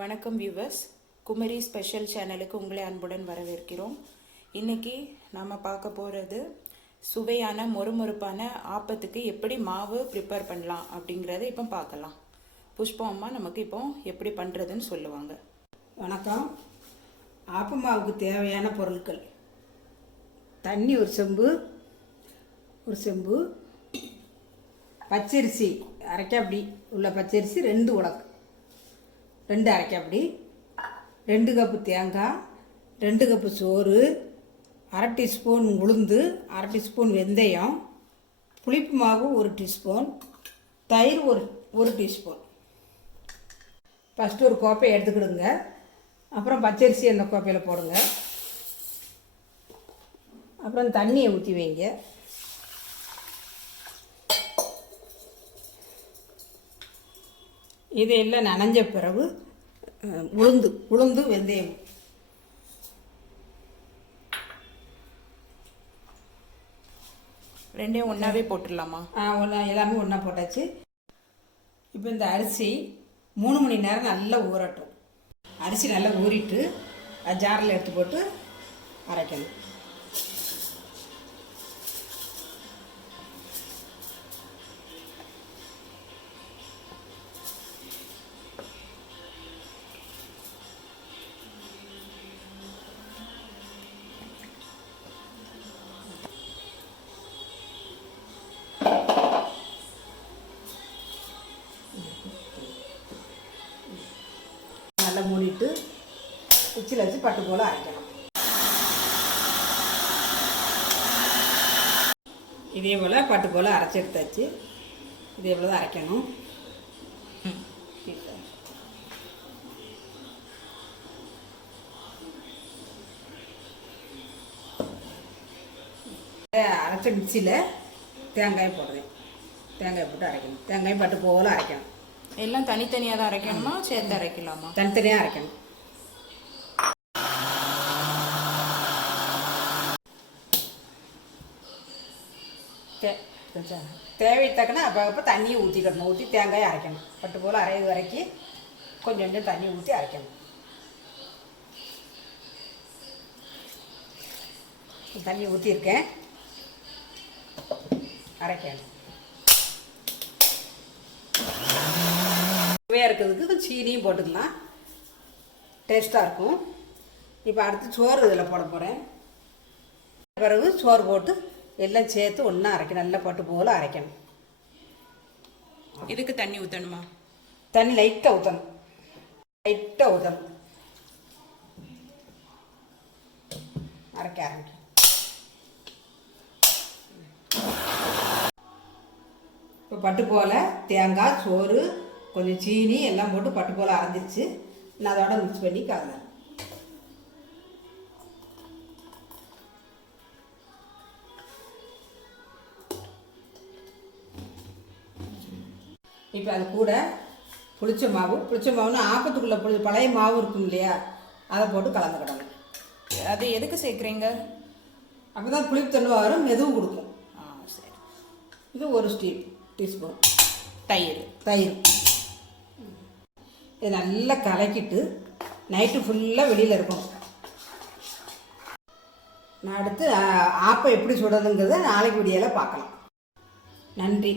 வணக்கம் viewers, Kumari special சேனலுக்கு உங்களை அன்புடன் வரவேற்கிறோம். இன்னைக்கு நாம் பார்க்க போகிறது சுவையான மொறுமொறுப்பான ஆப்பத்துக்கு எப்படி மாவு ப்ரிப்பேர் பண்ணலாம் அப்படிங்கிறத இப்போ பார்க்கலாம். புஷ்பம் அம்மா நமக்கு இப்போ எப்படி பண்ணுறதுன்னு சொல்லுவாங்க. வணக்கம். ஆப்ப மாவுக்கு தேவையான பொருட்கள்: தண்ணி ஒரு செம்பு, பச்சரிசி அரைக்காப்படி உள்ள பச்சரிசி 2 உலக்கு, 2 அரைக்காப்படி, 2 கப்பு தேங்காய், 2 கப்பு சோறு, 1/2 டீஸ்பூன் உளுந்து, 1/2 டீஸ்பூன் வெந்தயம், புளிப்பு மாவு 1 டீஸ்பூன், தயிர் ஒரு டீஸ்பூன். ஃபஸ்ட்டு ஒரு கோப்பையை எடுத்துக்கிடுங்க. அப்புறம் பச்சரிசி அந்த கோப்பையில் போடுங்க. அப்புறம் தண்ணியை ஊற்றி வைங்க. இதையெல்லாம் நனைஞ்ச பிறகு உளுந்து வெந்தயம் ரெண்டையும் ஒன்றாவே போட்டுடலாமா? எல்லாமே ஒன்றா போட்டாச்சு. இப்போ இந்த அரிசி 3 மணி நேரம் நல்லா ஊறட்டும். அரிசி நல்லா ஊறிட்டு ஜாரில் எடுத்து போட்டு அரைக்கணும். நல்லா மூடிட்டு குச்சியில் வச்சு பட்டு போல் அரைக்கணும். இதே போல் பட்டு போல் அரைச்சி எடுத்தாச்சு. இதே போல் தான் அரைக்கணும். அரைச்ச மிக்சியில் தேங்காய் போடுறேன். தேங்காய் போட்டு அரைக்கணும். தேங்காய் பட்டு போல் அரைக்கணும். எல்லாம் தனித்தனியாக தான் அரைக்கணுமா, சேர்த்து அரைக்கலாமா? தனித்தனியாக அரைக்கணும். தேவை தக்கன அப்போ தண்ணியை ஊற்றிக்கணும். ஊற்றி தேங்காயை அரைக்கணும். பட்டு போல் அரைது வரைக்கும் கொஞ்சம் தண்ணி ஊற்றி அரைக்கணும். தண்ணி ஊற்றிருக்கேன், அரைக்கணும். சுவையாக இருக்கிறதுக்கு சீனியும் போட்டுக்கலாம், டேஸ்ட்டாக இருக்கும். இப்போ அடுத்து சோறு இதில் போட போகிறேன். பிறகு சோறு போட்டு எல்லாம் சேர்த்து ஒன்றா அரைக்கணும். நல்லா பட்டு போல் அரைக்கணும். இதுக்கு தண்ணி ஊற்றணுமா? தண்ணி லைட்டாக ஊற்றணும். அரைக்க ஆரம்பிக்கும். இப்போ பட்டு போல் தேங்காய், சோறு, கொஞ்சம் சீனி எல்லாம் போட்டு பட்டு போல் அரைஞ்சிருச்சு. நான் அதோட மிக்ஸ் பண்ணி கலந்தேன். இப்போ அது கூட புளிச்ச மாவுன்னு ஆப்பத்துக்குள்ளே பழைய மாவு இருக்கும் இல்லையா, அதை போட்டு கலந்துக்கிடணும். அது எதுக்கு சேர்க்குறீங்க? அப்போ தான் புளிப்பு தண்ணி வரும், மெதுவும் கொடுக்கும். சரி. இது 1 டீஸ்பூன் தயிர். இதை நல்லா கலக்கிட்டு நைட்டு ஃபுல்லாக வெளியில் இருக்கணும். நான் அடுத்து ஆப்பம் எப்படி சுடணுங்கிறத நாளைக்கு வீடியோவில் பார்க்கலாம். நன்றி.